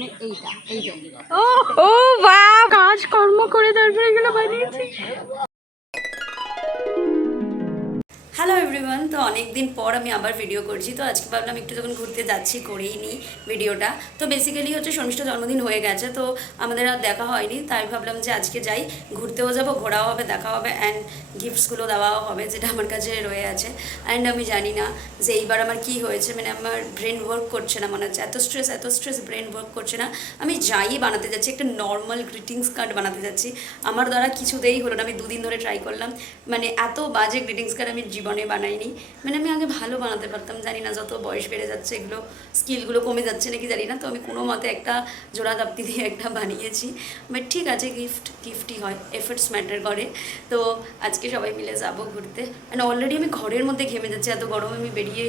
মানে এইটা এই যে ও বাহ, কাজ কর্ম করে তারপরে এগুলো বানিয়েছি। হ্যালো এভরিওয়ান, তো অনেক দিন পর আমি আবার ভিডিও করছি। তো আজকে ভাবলাম একটু যখন ঘুরতে যাচ্ছি করেই নিই ভিডিওটা। তো বেসিক্যালি হচ্ছে শর্মিষ্ঠা জন্মদিন হয়ে গেছে, তো আমাদের আর দেখা হয়নি, তাই ভাবলাম যে আজকে যাই, ঘুরতেও যাবো, ঘোরাও হবে, দেখা হবে, অ্যান্ড গিফটসগুলো দেওয়াও হবে, যেটা আমার কাছে রয়ে আছে। অ্যান্ড আমি জানি না যে এইবার আমার কি হয়েছে, মানে আমার ব্রেন ওয়ার্ক করছে না, মনে হচ্ছে এত স্ট্রেস ব্রেন ওয়ার্ক করছে না। আমি যাই বানাতে যাচ্ছি, একটা নর্মাল গ্রিটিংস কার্ড বানাতে যাচ্ছি, আমার দ্বারা কিছুতেই হলো না। আমি দুদিন ধরে ট্রাই করলাম, মানে এত বাজে গ্রিটিংস কার্ড আমি জীবনে বানাইনি। মানে আমি আগে ভালো বানাতে পারতাম, জানি না যত বয়স বেড়ে যাচ্ছে এগুলো স্কিলগুলো কমে যাচ্ছে নাকি জানি না। তো আমি কোনো মতে একটা জোড়া দাপ্তি দিয়ে একটা বানিয়েছি, বাট ঠিক আছে, গিফটই হয়, এফর্টস ম্যাটার করে। তো আজকে সবাই মিলে যাবো ঘুরতে, অ্যান্ড অলরেডি আমি ঘরের মধ্যে ঘেমে যাচ্ছি, এত গরমে আমি বেরিয়ে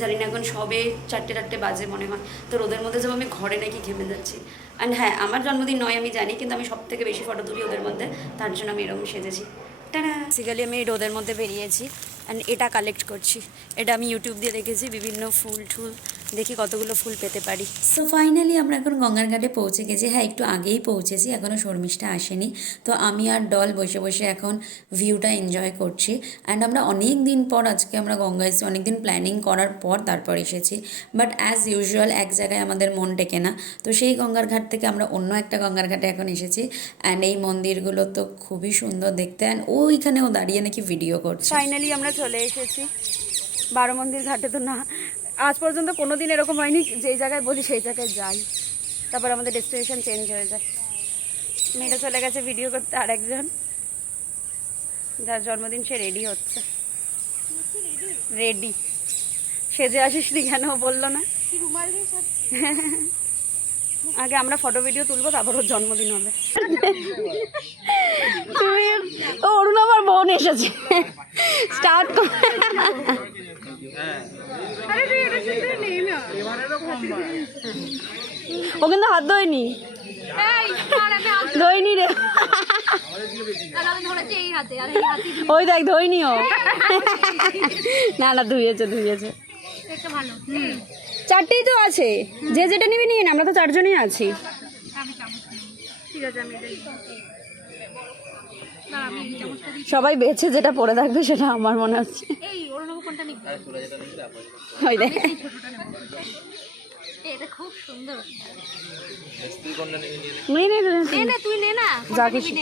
জানি না, এখন সবে 4টে বাজে মনে হয়। তো রোদের মধ্যে যাবো, আমি ঘরে নাকি ঘেমে যাচ্ছি। অ্যান্ড হ্যাঁ, আমার জন্মদিন নয় আমি জানি, কিন্তু আমি সব থেকে বেশি ফটো তুলি ওদের মধ্যে, তার জন্য আমি এরকম সেজেছি। বেসিক্যালি আমি রোদের মধ্যে বেরিয়েছি, অ্যান্ড এটা কালেক্ট করছি। এটা আমি ইউটিউব দিয়ে দেখেছি, বিভিন্ন ফুল টুল দেখি কতগুলো ফুল পেতে পারি। সো ফাইনালি আমরা এখন গঙ্গার ঘাটে পৌঁছে গেছি। হ্যাঁ, একটু আগেই পৌঁছেছি, এখনও শর্মিষ্ঠা আসেনি। তো আমি আর ডল বসে বসে এখন ভিউটা এনজয় করছি। অ্যান্ড আমরা অনেক দিন পর আজকে আমরা গঙ্গা এসেছি, অনেক দিন প্ল্যানিং করার পর তারপর এসেছি। বাট অ্যাজ ইউজুয়াল এক জায়গায় আমাদের মন টেকে না, তো সেই গঙ্গার ঘাট থেকে আমরা অন্য একটা গঙ্গার ঘাটে এখন এসেছি। অ্যান্ড এই মন্দিরগুলো তো খুবই সুন্দর দেখতে, অ্যান্ড ওইখানেও দাঁড়িয়ে নাকি ভিডিও করছে। ফাইনালি আমরা চলে এসেছি বারো মন্দির ঘাটে। তো না, আজ পর্যন্ত কোনো দিন এরকম হয়নি যেই জায়গায় বলি সেই জায়গায় যাই, তারপর আমাদের ডেস্টিনেশন চেঞ্জ হয়ে যায়। মেয়েটা চলে গেছে ভিডিও করতে, আর একজন যার জন্মদিন সে রেডি হচ্ছে। রেডি সেজে আসিস নি কেন বললো না? আগে আমরা ফটো ভিডিও তুলবো, তারপর ওর জন্মদিন হবে। তুমি অরুণ আমার বোন এসেছে, স্টার্ট কর। ও কিন্তু হাত ধোয়নি, ধোয়নি রে, ওই দেখ ধোয়নি ও। না না, ধুয়েছে। চারটেই তো আছে, যে যেটা নিবি নিয়ে না, আমরা তো চারজনই আছি। সবাই বেছে যেটা পরে থাকবে সেটা আমার মনে হচ্ছে। খুব সুন্দর। তুই নে না, যা কিছু।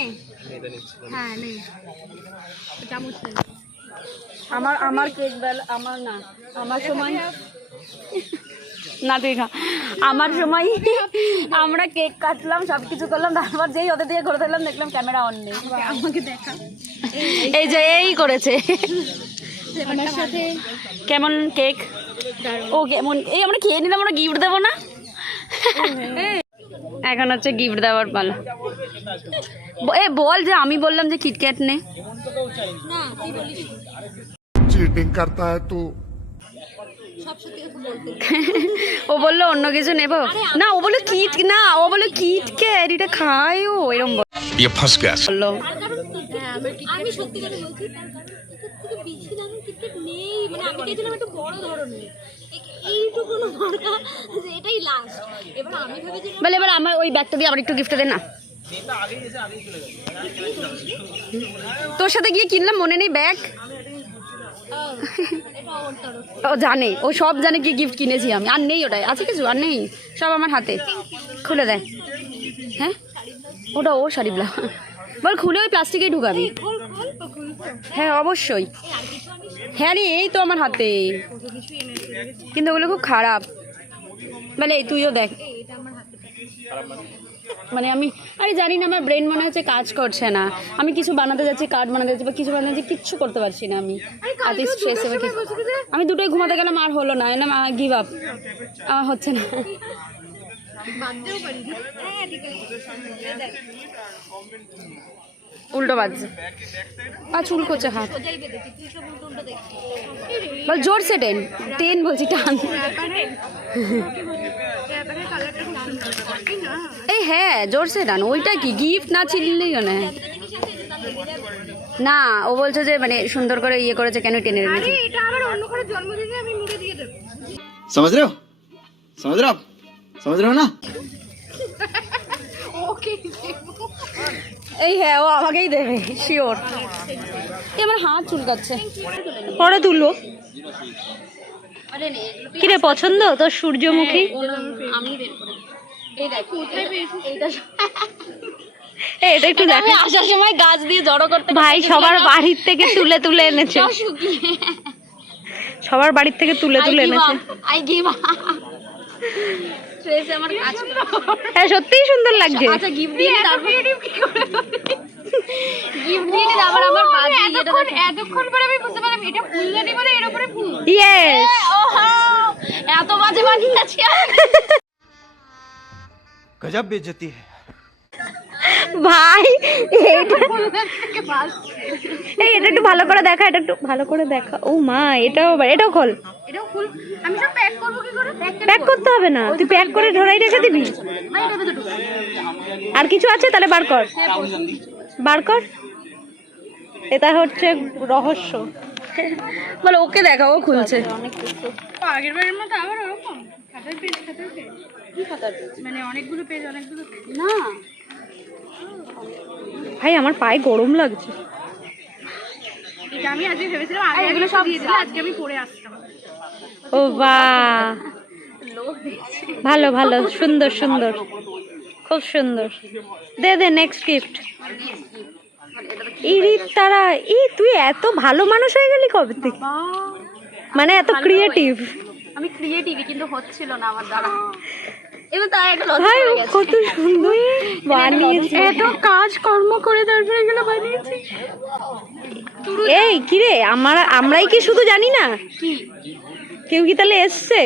আমার কেক বেলা, আমার না, আমার সময় না, তুই খা। আমার সময় আমরা কেক কাটলাম, সব কিছু করলাম, তারপর যেই ওদের দিয়ে ঘুরে ফেললাম, দেখলাম ক্যামেরা অন নেই। আমাকে দেখা, এই যে এই করেছে। কেমন কেক? ও কেমন, এই আমরা খেয়ে নিলাম, আমরা গিফট দেবো না? এখন হচ্ছে গিফট দেওয়ার পালা। এ বল যে আমি বললাম যে কিটক্যাট নে। चीटिंग करता है तू। ও বললো অন্য কিছু নেবো না, ও বলে কিট না, ও বলে কিটক্যাট এটা খায় ও, এরকম বললো। আমি সত্যি কথা বলছি, বেশি দামি কিটক্যাট নেই, মানে আমি খেয়েছিলাম একটু বড় ধরনের, এইটুকু মার্কা, এটাই লাস্ট। এবার আমি ভেবেছি বলে এবার আমার ওই ব্যাগটা দিয়ে আবার একটু গিফট দে না। তোর সাথে গিয়ে কিনলাম, মনে নেই ব্যাগ? ও জানে, ও সব জানে কি গিফট কিনেছি আমি। আর নেই ওটাই, আছে কিছু? আর নেই, সব আমার হাতে। খুলে দেয়। হ্যাঁ, ওটা ও শাড়ি ব্লা বল, খুলে ওই প্লাস্টিকেই ঢুকাবি। হ্যাঁ অবশ্যই, হ্যাঁ রে, এই তো আমার হাতে, কিন্তু ওগুলো খুব খারাপ। মানে তুইও দেখ, মানে আমি জানি না, আমার ব্রেন মনে হচ্ছে কাজ করছে না। আমি কিছু বানাতে যাচ্ছি, কার্ড বানাতে যাচ্ছি বা কিছু বানাতে যাচ্ছি, কিচ্ছু করতে পারছি না আমি। আমি দুটোই ঘুমাতে গেলাম, আর হলো না, এলাম গিভ আপ, আমার হচ্ছে না। উল্টো বাজছে, আর চুল করছে হাত। বল জোর সে টেন বলছি, টান। এই হ্যাঁ, জোরসে টান। ওইটা কি গিফট না ছিললেই না? না, ও বলছে যে মানে সুন্দর করে ইয়ে করেছে, কেন টেনে রেখেছে। समझ रहे हो ना? এই হ্যাঁ ও আমাকেই দেবে শিওর। আমার হাত চুলকাচ্ছে, পরে তুলবো। কিরে পছন্দ তোর সূর্যমুখী? আমি বের করে এই দেখ কোথায় পেয়েছিস এইটা এটা একটু দেখো, আসার সময় গাছ দিয়ে জড়ো করতে ভাই সবার বাড়ির থেকে তুলে তুলে এনেছে, সবার বাড়ির থেকে তুলে তুলে এনেছে। আই গিভ ট্রেস আমার কাছে। হ্যাঁ সত্যিই সুন্দর লাগছে। আচ্ছা গিফট দিয়ে তারপর গিফট দিয়ে তারপর আমার বাজি এতক্ষণ পরে আমি বুঝতে পারলাম এটা ফুলদানি মানে এর উপরে ফুল। ইয়েস, এত বাজে বানিয়েছি गजब बेइज्जती है। ভাই এই এটা একটু ভালো করে দেখা, এটা একটু ভালো করে দেখা। ও মা এটাও এটাও খোল। এটাও ফুল। আমি সব প্যাক করব কি করে? প্যাক করতে হবে না, তুই প্যাক করে ঢোলাই রেখে দিবি। ভাই এটা ভেতর ঢুকা। আর কিছু আছে তাহলে বার কর, বার কর। এটা হচ্ছে রহস্য। বলে ওকে দেখা, ও খুলছে। আগের বারের মতো আবার ওরকম খাতার পেজ কি খাতার পেজ মানে অনেকগুলো পেজ না ভাই আমার পায়ে গরম লাগছে। এটা আমি আজকে ভেবেছিলাম আগে এগুলো সব দিয়ে দিলে আজকে আমি পরে আসতাম। ও বাহ, ভালো ভালো, সুন্দর সুন্দর, খুব সুন্দর। দে দে নেক্সট গিফট। ইরি তারা, তুই এত ভালো মানুষ হয়ে গেলি কবে থেকে? মানে এত ক্রিয়েটিভ। আমি ক্রিয়েটিভই কিন্তু হচ্ছিল না আমার দ্বারা। এবার তাই একটা লজ্জা ভাই হয়ে ও গেছে। কত সুন্দর বানিয়েছে, এত কাজ কর্ম করে তারপরে এগুলো বানিয়েছি। এই কিরে আমরাই কি শুধু জানি না? কি কেউ কি তাহলে এসছে?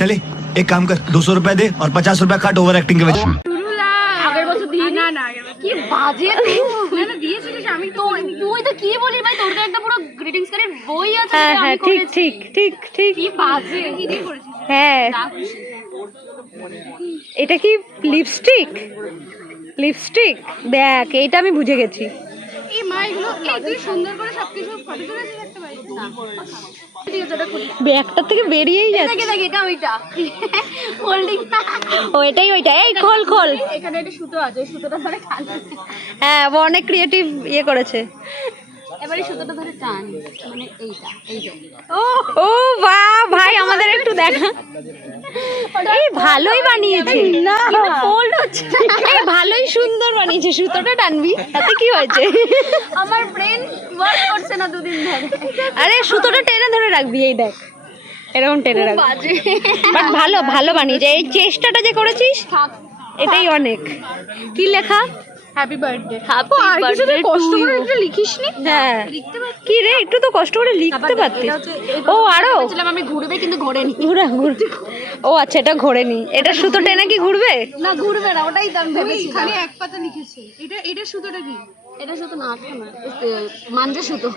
चले एक काम कर 200 रुपए दे और 50 रुपए काट ओवर एक्टिंग के वजह। আগের বছর দিই না আগের বছর কি বাজে না দিয়েছিলিস। আমি তো তুই তো কি বলি ভাই, তোর তো একটা পুরো গ্রিটিংস কার্ডের বই আছে। হ্যাঁ হ্যাঁ ঠিক ঠিক ঠিক ঠিক। কি বাজে কি দিয়ে করেছিস? হ্যাঁ এটা কি লিপস্টিক? লিপস্টিক দেখ, এইটা আমি বুঝে গেছি। এই মা এগুলো তুই সুন্দর করে সবকিছু ফটো তুলেছিস একটা ভাই না ঠিক আছে ওটা খুলি ব্যাগটার থেকে বেরিয়েই যাচ্ছে। দেখ এটা ওইটা হোল্ডিং ও এটাই ওইটা। এই খোল খোল। এখানে একটা সুতো আছে, ওই সুতোটা ধরে টান। হ্যাঁ ও অনেক ক্রিয়েটিভ ইয়ে করেছে। এবারে সুতোটা ধরে টান মানে এইটা ও বাহ ভাই আমাদের একটু দেখা। এই ভালোই বানিয়েছে না, ফোল্ড হচ্ছে। এই ভালোই সুন্দর বানিয়েছে, সুতোটা টানবি তাতে কি হয়েছে? আমার ব্রেন ওয়ার্ক করছে না দুদিন ধরে। আরে সুতোটা টেনে ধরে রাখবি, এই দেখ এরকম টেনে রাখবি। বাজে বাট ভালো ভালো বানিয়েছে, এই চেষ্টাটা যে করেছিস থাক এটাই অনেক। কি লেখা? Happy birthday. হ্যাপি বার্থডে কষ্ট করে একটু লিখিসনি? হ্যাঁ কি রে, একটু তো কষ্ট করে লিখতে পারতিস। ও আরো বলছিলাম আমি ঘুরবে কিন্তু ঘোরেনি। ঘুরতে। ও আচ্ছা এটা ঘোরেনি, এটা সুতো টেনে কি ঘুরবে? না ঘুরবে না, ওটাই তো আমি ভেবেছি। এখানে এক পাতা লিখেছে। এটা সুতোটা কি? এটা সুতো না মাঞ্জা সুতো।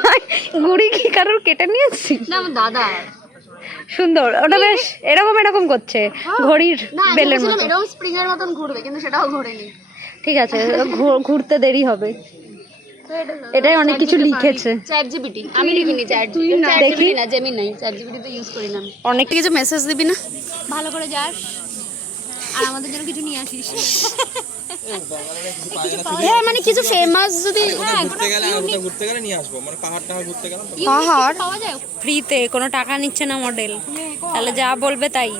ভাই ঘুড়ি কি কারোর কেটে নিয়ে আসছিস? না আমার দাদা। সুন্দর, ওটা বেশ এরকম এরকম করছে ঘড়ির না বেলের মতো। এরকম স্প্রিং এর মতন ঘুরবে কিন্তু সেটাও ঘোরেনি। ঠিক আছে ঘুরতে দেরি হবে। এটাই অনেক কিছু লিখেছে। চ্যাট জিপিটি আমি লিখিনি, চ্যাট দেখি না জেমিনাই, চ্যাট জিপিটি তো ইউজ করি না আমি। অনেক কিছু মেসেজ দিবি না? ভালো করে যাস আর আমাদের জন্য কিছু নিয়ে আসিস। হ্যাঁ মানে কিছু ফেমাস যদি ঘুরতে গেলে নিয়ে আসবো, মানে পাহাড়টা ঘুরতে গেলাম পাহাড় পাওয়া যায়। ফ্রিতে, কোনো টাকা নিচ্ছে না মডেল, তাহলে যা বলবে তাই।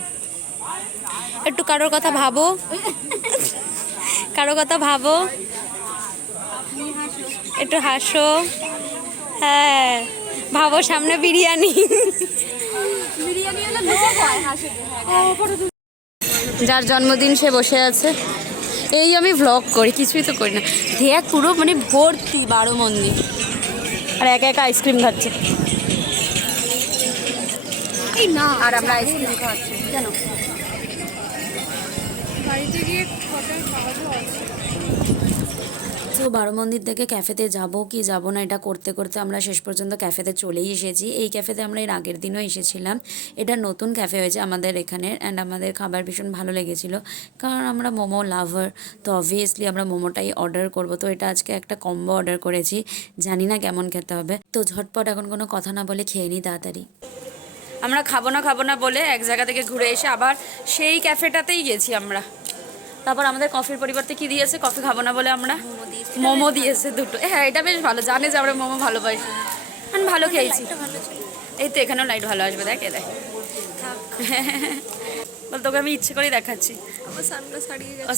একটু কারোর কথা ভাবো, কারোর কথা ভাবো, একটু হাসো। হ্যাঁ ভাবো সামনে বিরিয়ানি। বিরিয়ানি হলে লুচি খায় হাসে। যার জন্মদিন সে বসে আছে। এই আমি ভ্লগ করি, কিছুই তো করি না। দেখ পুরো মানে ভর্তি 12 মন্দির, আর একা একা আইসক্রিম খাচ্ছে। এই না আর আমরা আইসক্রিম খাচ্ছি কেন? বাড়িতে গিয়ে হোটেল খাওয়া দাওয়া আছে। তো 12 মন্দির থেকে ক্যাফেতে যাব কি যাব না এটা করতে করতে আমরা শেষ পর্যন্ত ক্যাফেতে চলেই এসেছি। এই ক্যাফেতে আমরা এর আগের দিনও এসেছিলাম। এটা নতুন ক্যাফে হয়েছে আমাদের এখানে, অ্যান্ড আমাদের খাবার ভীষণ ভালো লেগেছিল, কারণ আমরা মোমো লাভার, তো অবভিয়াসলি আমরা মোমোটাই অর্ডার করব। তো এটা আজকে একটা কম্বো অর্ডার করেছি, জানি না কেমন খেতে হবে। তো ঝটপট এখন কোনো কথা না বলে খেয়ে নিই তাড়াতাড়ি। আমরা খাবো না বলে এক জায়গা থেকে ঘুরে এসে আবার সেই ক্যাফেটাতেই গেছি আমরা। তারপর আমাদের কফির পরিবর্তে কি দিয়েছে, কফি খাবো না বলে আমরা মোমো দিয়েছে দুটো। হ্যাঁ এটা বেশ ভালো, জানে যে আমরা মোমো ভালোবাসি, আমি ভালো খেয়েছি। এই তো এখানেও লাইট ভালো আসবে, দেখ দেখ বল, তোকে আমি ইচ্ছে করে দেখাচ্ছি।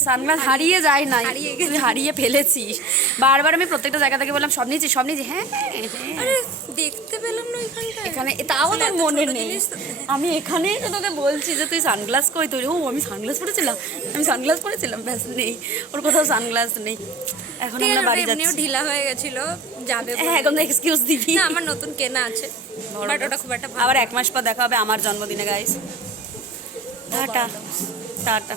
সানগ্লাস হারিয়ে যায় না, তুই হারিয়ে ফেলেছিস। বারবার আমি প্রত্যেকটা জায়গা থেকে বললাম সব নিয়েছি সব নিয়েছি, হ্যাঁ দেখতে পেলাম না এখানে, তাও তোর মনে নেই। আমি এখানেই তো তোকে বলছি যে তুই সানগ্লাস কই তোর। ও আমি সানগ্লাস পরেছিলাম, ব্যাস নেই ওর, কোথাও সানগ্লাস নেই। এখন আমরা বাড়ি যাচ্ছি। ঢিলা হয়ে গেছিল, যাবে হ্যাঁ এখন তো এক্সকিউজ দিবি না, আমার নতুন কেনা আছে, বাট ওটা খুব একটা আবার 1 মাস পর দেখা হবে আমার জন্মদিনে গাইস। Tata tata.